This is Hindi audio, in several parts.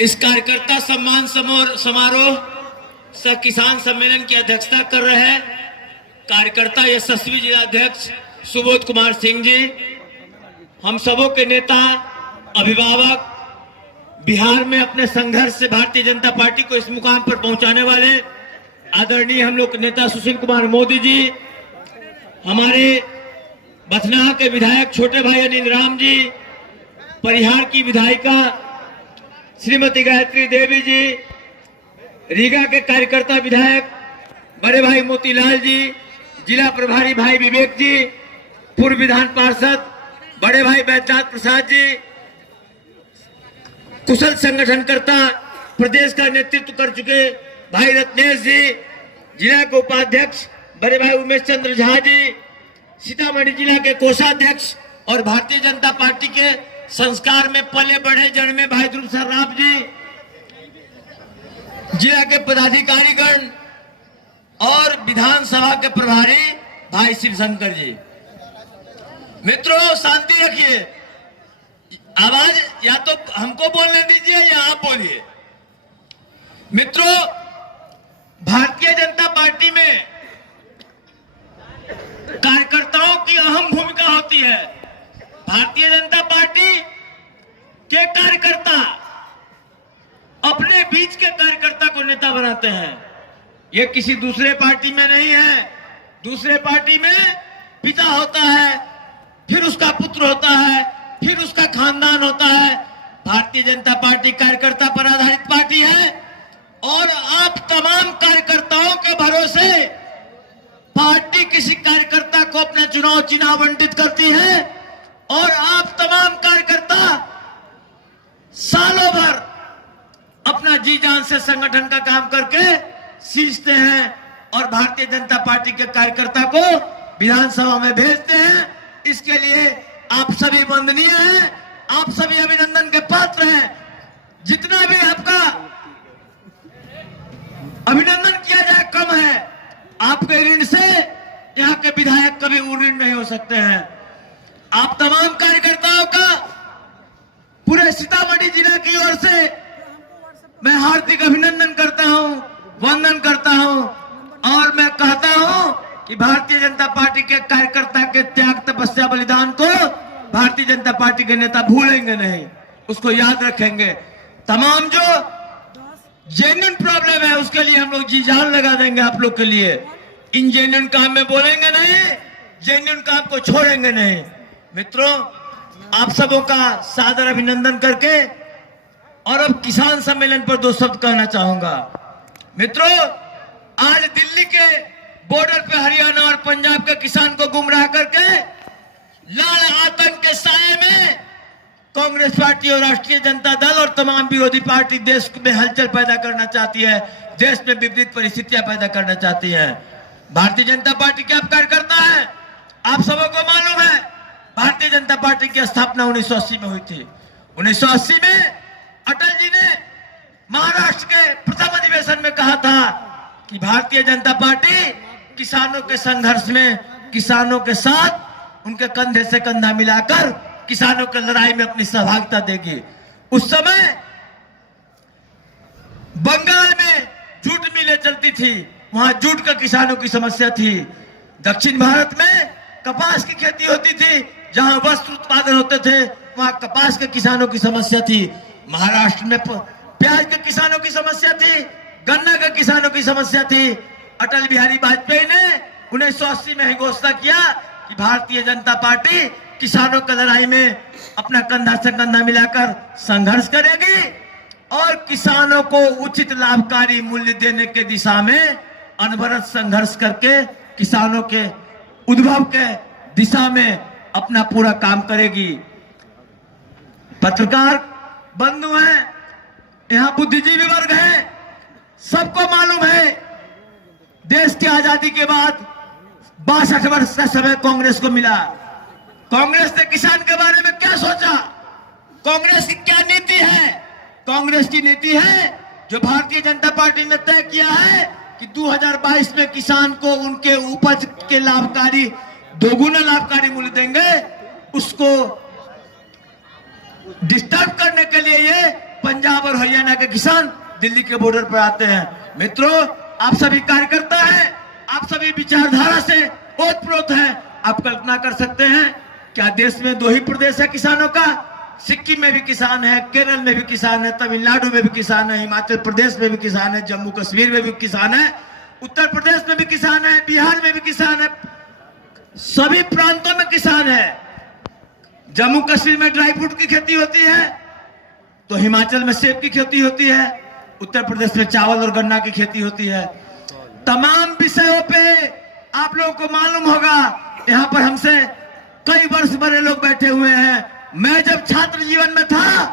इस कार्यकर्ता सम्मान समारोह सह किसान सम्मेलन की अध्यक्षता कर रहे हैं कार्यकर्ता यशस्वी जिलाध्यक्ष सुबोध कुमार सिंह जी, हम सबों के नेता, अभिभावक, बिहार में अपने संघर्ष से भारतीय जनता पार्टी को इस मुकाम पर पहुंचाने वाले आदरणीय हम लोग नेता सुशील कुमार मोदी जी, हमारे बथनाहा के विधायक छोटे भाई अनिल राम जी, परिहार की विधायिका श्रीमती गायत्री देवी जी, रीगा के कार्यकर्ता विधायक बड़े भाई मोतीलाल जी, जिला प्रभारी भाई विवेक जी, पूर्व विधान पार्षद बड़े भाई बैजनाथ प्रसाद जी, कुशल संगठनकर्ता प्रदेश का नेतृत्व कर चुके भाई रत्नेश जी, जिला के उपाध्यक्ष बड़े भाई उमेश चंद्र झा जी, सीतामढ़ी जिला के कोषाध्यक्ष और भारतीय जनता पार्टी के संस्कार में पले बढ़े जन्मे भाई ध्रुव सर्राफ जी, जिला के पदाधिकारीगण और विधानसभा के प्रभारी भाई शिवशंकर जी। मित्रों, शांति रखिए, आवाज या तो हमको बोलने दीजिए या आप बोलिए। मित्रों, भारतीय जनता पार्टी में कार्यकर्ताओं की अहम भूमिका होती है। भारतीय जनता पार्टी के कार्यकर्ता अपने बीच के कार्यकर्ता को नेता बनाते हैं। ये किसी दूसरे पार्टी में नहीं है। दूसरे पार्टी में पिता होता है, फिर उसका पुत्र होता है, फिर उसका खानदान होता है। भारतीय जनता पार्टी कार्यकर्ता पर आधारित पार्टी है और आप तमाम कार्यकर्ताओं के भरोसे पार्टी किसी कार्यकर्ता को अपने चुनाव चिन्ह आवंटित करती है और आप तमाम कार्यकर्ता सालों भर अपना जी जान से संगठन का काम करके सींचते हैं और भारतीय जनता पार्टी के कार्यकर्ता को विधानसभा में भेजते हैं। इसके लिए आप सभी वंदनीय हैं, आप सभी अभिनंदन के पात्र हैं। जितना भी आपका अभिनंदन किया जाए कम है। आपके ऋण से यहाँ के विधायक कभी ऋण नहीं हो सकते हैं। आप तमाम कार्यकर्ताओं का पूरे सीतामढ़ी जिला की ओर से मैं हार्दिक अभिनंदन करता हूं, वंदन करता हूं और मैं कहता हूं कि भारतीय जनता पार्टी के कार्यकर्ता के त्याग, तपस्या, बलिदान को भारतीय जनता पार्टी के नेता भूलेंगे नहीं, उसको याद रखेंगे। तमाम जो जेन्युइन प्रॉब्लम है उसके लिए हम लोग जी जान लगा देंगे आप लोग के लिए। इन जेन्युइन काम में बोलेंगे नहीं, जेन्युइन काम को छोड़ेंगे नहीं। मित्रों, आप सबों का सादर अभिनंदन करके और अब किसान सम्मेलन पर दो शब्द कहना चाहूंगा। मित्रों, आज दिल्ली के बॉर्डर पे हरियाणा और पंजाब के किसान को गुमराह करके लाल आतंक के साए में कांग्रेस पार्टी और राष्ट्रीय जनता दल और तमाम विरोधी पार्टी देश में हलचल पैदा करना चाहती है, देश में विपरीत परिस्थितियां पैदा करना चाहती है। भारतीय जनता पार्टी के आप कार्यकर्ता है, आप सबों को मालूम है भारतीय जनता पार्टी की स्थापना 1980 में हुई थी। 1980 में अटल जी ने महाराष्ट्र के प्रथम अधिवेशन में कहा था कि भारतीय जनता पार्टी किसानों के संघर्ष में, किसानों के साथ उनके कंधे से कंधा मिलाकर किसानों की लड़ाई में अपनी सहभागिता देगी। उस समय बंगाल में जूट मिलें चलती थी, वहां जूट का किसानों की समस्या थी। दक्षिण भारत में कपास की खेती होती थी, जहां वस्त्र उत्पादन होते थे वहां कपास के किसानों की समस्या थी। महाराष्ट्र में प्याज के किसानों की समस्या थी, गन्ना के किसानों की समस्या थी। अटल बिहारी वाजपेयी ने 1980 में ही घोषणा किया कि भारतीय जनता पार्टी किसानों की लड़ाई में अपना कंधा से कंधा मिलाकर संघर्ष करेगी और किसानों को उचित लाभकारी मूल्य देने के दिशा में अनवरत संघर्ष करके किसानों के उद्भव के दिशा में अपना पूरा काम करेगी। पत्रकार बंधु हैं, यहाँ बुद्धिजीवी वर्ग है, सबको मालूम है देश की आजादी के बाद 62 वर्ष का समय कांग्रेस को मिला। कांग्रेस ने किसान के बारे में क्या सोचा? कांग्रेस की क्या नीति है? कांग्रेस की नीति है जो भारतीय जनता पार्टी ने तय किया है कि 2022 में किसान को उनके उपज के लाभकारी, दोगुना लाभकारी मूल्य देंगे। उसको डिस्टर्ब करने के लिए ये पंजाब और हरियाणा के किसान दिल्ली के बॉर्डर पर आते हैं। मित्रों, आप सभी कार्यकर्ता हैं, आप सभी विचारधारा से ओतप्रोत हैं। आप कल्पना कर सकते हैं क्या देश में 2 ही प्रदेश है किसानों का? सिक्किम में भी किसान है, केरल में भी किसान है, तमिलनाडु में भी किसान है, हिमाचल प्रदेश में भी किसान है, जम्मू कश्मीर में भी किसान है, उत्तर प्रदेश में भी किसान है, बिहार में भी किसान है, सभी प्रांतों में किसान है। जम्मू कश्मीर में ड्राई फ्रूट की खेती होती है तो हिमाचल में सेब की खेती होती है, उत्तर प्रदेश में चावल और गन्ना की खेती होती है। तमाम विषयों पे आप लोगों को मालूम होगा, यहाँ पर हमसे कई वर्ष बड़े लोग बैठे हुए हैं। मैं जब छात्र जीवन में था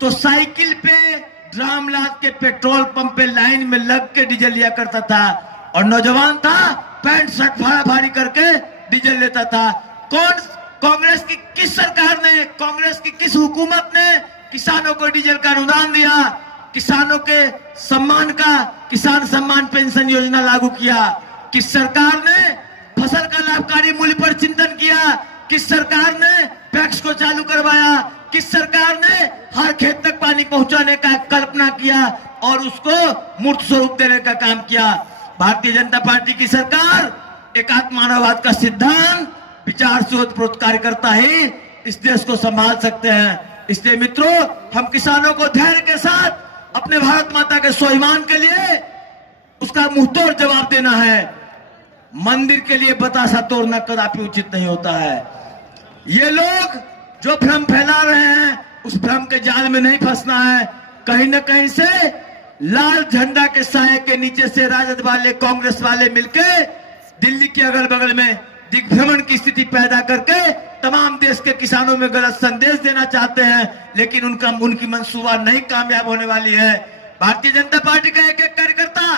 तो साइकिल पे ड्राम लाद के पेट्रोल पंप पे लाइन में लग के डीजल लिया करता था, और नौजवान था, पैंट शर्ट भाड़ा भारी करके डीजल लेता था। कांग्रेस की किस सरकार ने, कांग्रेस की किस हुकूमत ने किसानों को डीजल का अनुदान दिया, किसानों के सम्मान का किसान सम्मान पेंशन योजना लागू किया? किस सरकार ने फसल का लाभकारी मूल्य पर चिंतन किया? किस सरकार ने पैक्स को चालू करवाया? किस सरकार ने हर खेत तक पानी पहुंचाने का कल्पना किया और उसको मूर्त स्वरूप देने का काम किया? भारतीय जनता पार्टी की सरकार एकात्म मानववाद का सिद्धांत, विचार से ओतप्रोत कार्यकर्ता ही इस देश को संभाल सकते हैं। इसलिए मित्रों, हम किसानों को धैर्य के साथ अपने भारत माता के स्वाभिमान के लिए उसका मुंहतोड़ जवाब देना है। मंदिर के लिए बतासा तोड़ना कदापि उचित नहीं होता है। ये लोग जो भ्रम फैला रहे हैं, उस भ्रम के जाल में नहीं फंसना है। कहीं न कहीं से लाल झंडा के साए के नीचे से राजद वाले, कांग्रेस वाले मिलके दिल्ली के अगल बगल में दिग्भ्रमण की स्थिति पैदा करके तमाम देश के किसानों में गलत संदेश देना चाहते हैं, लेकिन उनकी मंसूबा नहीं कामयाब होने वाली है। भारतीय जनता पार्टी का एक एक कार्यकर्ता,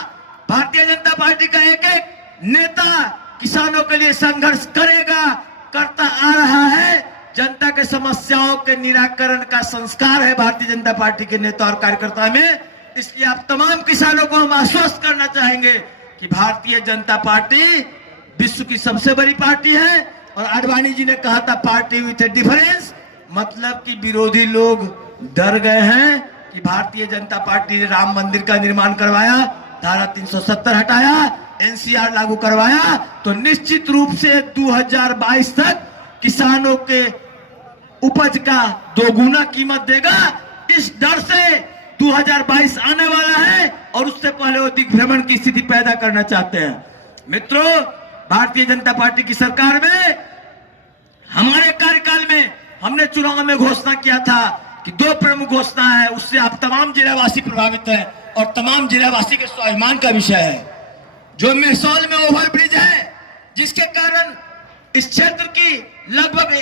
भारतीय जनता पार्टी का एक एक नेता किसानों के लिए संघर्ष करेगा, करता आ रहा है। जनता के समस्याओं के निराकरण का संस्कार है भारतीय जनता पार्टी के नेता और कार्यकर्ता में। इसलिए आप तमाम किसानों को हम आश्वस्त करना चाहेंगे कि भारतीय जनता पार्टी विश्व की सबसे बड़ी पार्टी है। और आडवाणी जी ने कहा था पार्टी विथ ए डिफरेंस, मतलब कि विरोधी लोग डर गए हैं कि भारतीय जनता पार्टी ने राम मंदिर का निर्माण करवाया, धारा 370 हटाया, एनसीआर लागू करवाया, तो निश्चित रूप से 2022 तक किसानों के उपज का 2 गुना कीमत देगा। इस डर से 2022 आने वाला है और उससे पहले वो दिग्भ्रमण की स्थिति पैदा करना चाहते हैं। मित्रों, भारतीय जनता पार्टी की सरकार में हमारे कार्यकाल में हमने चुनाव में घोषणा किया था कि 2 प्रमुख घोषणा है, उससे आप तमाम जिलावासी प्रभावित हैं और तमाम जिलावासी के स्वाभिमान का विषय है। जो मेहसौल में ओवरब्रिज है, जिसके कारण इस क्षेत्र की लगभग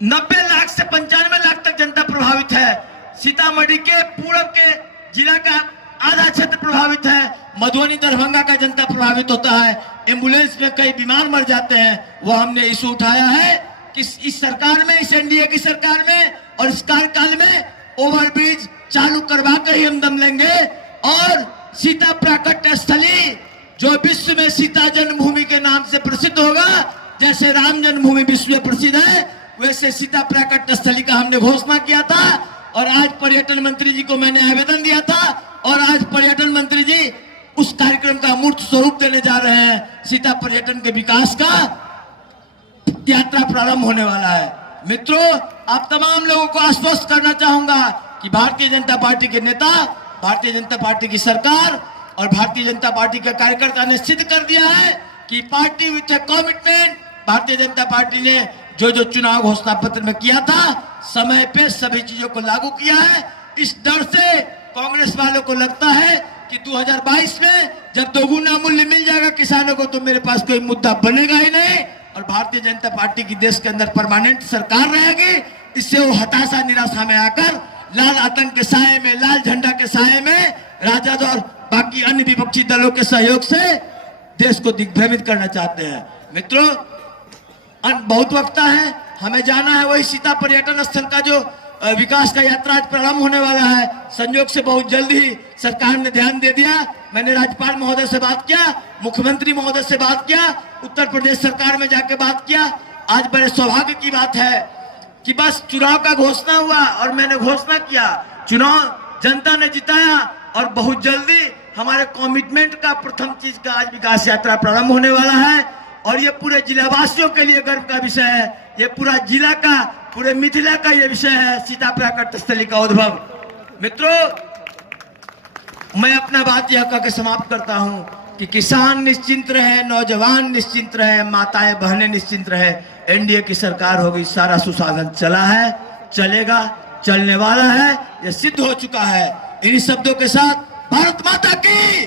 90 लाख से 95 लाख तक जनता प्रभावित है। सीतामढ़ी के पूरब के जिला का आधा क्षेत्र प्रभावित है। मधुबनी दरभंगा का जनता प्रभावित होता है। एम्बुलेंस में कई बीमार मर जाते हैं। वह हमने इशू उठाया है कि इस सरकार में, इस एनडीए की सरकार में और इस कार्यकाल में ओवरब्रिज चालू करवा कर ही हम दम लेंगे। और सीता प्राकट्य स्थली जो विश्व में सीता जन्मभूमि के नाम से प्रसिद्ध होगा, जैसे राम जन्मभूमि विश्व में प्रसिद्ध है, वैसे सीता प्राकट्य स्थली का हमने घोषणा किया था। और आज पर्यटन मंत्री जी को मैंने आवेदन दिया था और आज पर्यटन मंत्री जी उस कार्यक्रम का मूर्त स्वरूप देने जा रहे हैं। सीता पर्यटन के विकास का यात्रा प्रारंभ होने वाला है। मित्रों, आप तमाम लोगों को आश्वस्त करना चाहूंगा कि भारतीय जनता पार्टी के नेता, भारतीय जनता पार्टी की सरकार और भारतीय जनता पार्टी के कार्यकर्ता ने सिद्ध कर दिया है कि party with A commitment, Bharatiya Janata party ने जो जो चुनाव घोषणा पत्र में किया था, समय पे सभी चीजों को लागू किया है। इस डर से कांग्रेस वालों को लगता है कि 2022 में जब 2 गुना मूल्य मिल जाएगा किसानों को, तो मेरे पास कोई मुद्दा बनेगा ही नहीं और भारतीय जनता पार्टी की देश के अंदर परमानेंट सरकार रहेगी। इससे वो हताशा निराशा में आकर लाल आतंक के साए में, लाल झंडा के साए में राजद और बाकी अन्य विपक्षी दलों के सहयोग से देश को दिग्भ्रमित करना चाहते हैं। मित्रों, बहुत वक्त है, हमें जाना है वही सीता पर्यटन स्थल का जो विकास का यात्रा आज प्रारंभ होने वाला है। संयोग से बहुत जल्द ही सरकार ने ध्यान दे दिया। मैंने राज्यपाल महोदय से बात किया, मुख्यमंत्री महोदय से बात किया, उत्तर प्रदेश सरकार में जाके बात किया। आज बड़े सौभाग्य की बात है कि बस चुनाव का घोषणा हुआ और मैंने घोषणा किया, चुनाव जनता ने जिताया और बहुत जल्दी हमारे कमिटमेंट का प्रथम चीज का आज विकास यात्रा प्रारंभ होने वाला है और ये पूरे जिलावासियों के लिए गर्व का विषय है। ये पूरा जिला का, पूरे मिथिला का ये विषय है, सीता प्राकट्य स्थली का उद्भव। मित्रों, मैं अपना बात यह कहकर समाप्त करता हूं कि किसान निश्चिंत रहे, नौजवान निश्चिंत रहे, माताएं बहनें निश्चिंत रहे। एनडीए की सरकार होगी, सारा सुशासन चला है, चलेगा, चलने वाला है, यह सिद्ध हो चुका है। इन शब्दों के साथ भारत माता की